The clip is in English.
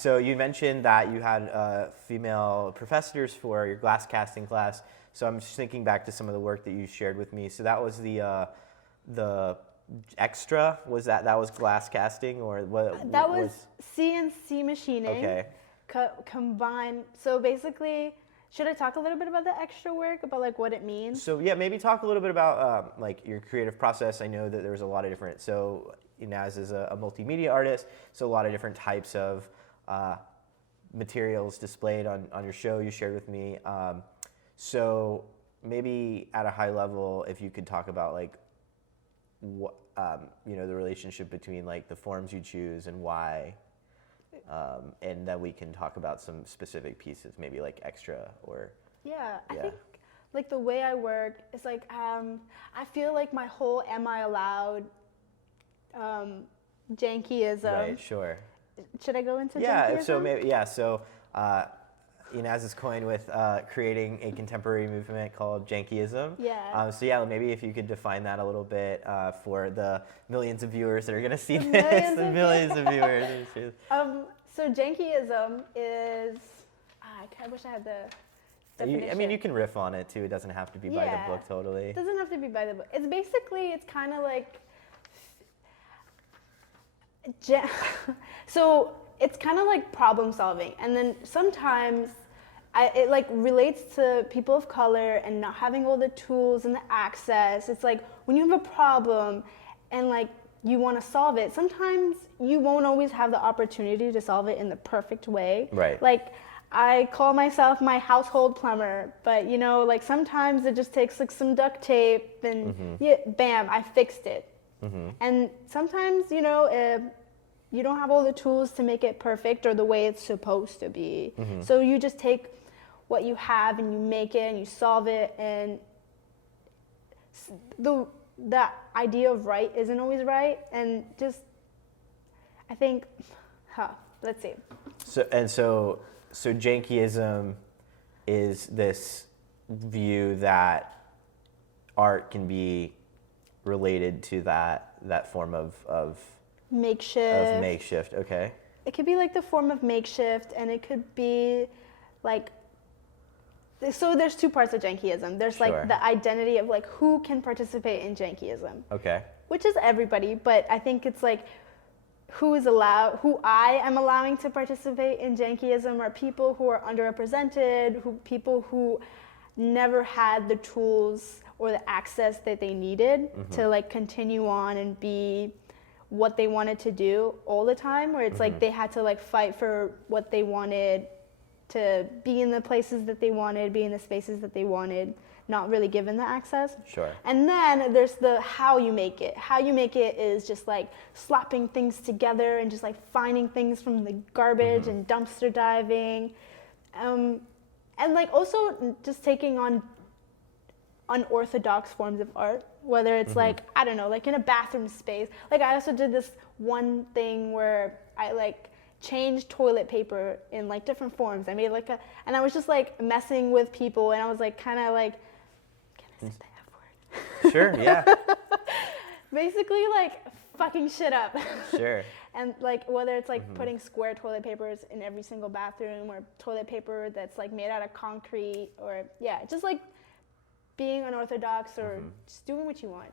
So you mentioned that you had female professors for your glass casting class. So I'm just thinking back to some of the work that you shared with me. So that was the extra. Was that was glass casting, or what? That was CNC machining. Okay. Combined. So basically, should I talk a little bit about the extra work, about like what it means? So yeah, maybe talk a little bit about like your creative process. I know that there's a lot of different. So Enas is a multimedia artist, so a lot of different types of materials displayed on your show you shared with me. So maybe at a high level, if you could talk about like what the relationship between like the forms you choose and why, and then we can talk about some specific pieces, maybe like extra or. Yeah, I think like the way I work is like I feel like my whole "am I allowed" jankyism. Right. Sure. Should I go into jankyism? Yeah. So maybe so. Enas is coined with creating a contemporary movement called jankyism. Yeah. So yeah, maybe if you could define that a little bit for the millions of viewers that are going to see this, the millions of viewers. So jankyism is, I wish I had the definition. I mean, you can riff on it too. It doesn't have to be by the book totally. It doesn't have to be by the book. It's basically, it's kind of like, so it's kind of like problem solving. And then sometimes it like relates to people of color and not having all the tools and the access. It's like when you have a problem and like you want to solve it, sometimes you won't always have the opportunity to solve it in the perfect way. Right. Like I call myself my household plumber, but like sometimes it just takes like some duct tape and bam, I fixed it. And sometimes, you don't have all the tools to make it perfect or the way it's supposed to be. So you just take what you have and you make it and you solve it, and the idea of right isn't always right, and just I think let's see. So jankyism is this view that art can be related to that form of makeshift. Okay. It could be like the form of makeshift, and it could be like, so there's two parts of jankyism. There's like the identity of like who can participate in jankyism. Okay. Which is everybody, but I think it's like who I am allowing to participate in jankyism are people who are underrepresented, people who never had the tools or the access that they needed to like continue on and be what they wanted to do all the time, where it's like they had to like fight for what they wanted, to be in the places that they wanted, be in the spaces that they wanted, not really given the access. Sure. And then there's the how you make it. How you make it is just like slapping things together and just like finding things from the garbage and dumpster diving. And like also just taking on unorthodox forms of art, whether it's like, I don't know, like in a bathroom space. Like I also did this one thing where I like changed toilet paper in like different forms. I made like and I was just like messing with people, and I was like kind of like, can I say the F word? Sure, yeah. Basically like fucking shit up. Sure. And like whether it's like putting square toilet papers in every single bathroom, or toilet paper that's like made out of concrete, or just like being unorthodox, or just doing what you want.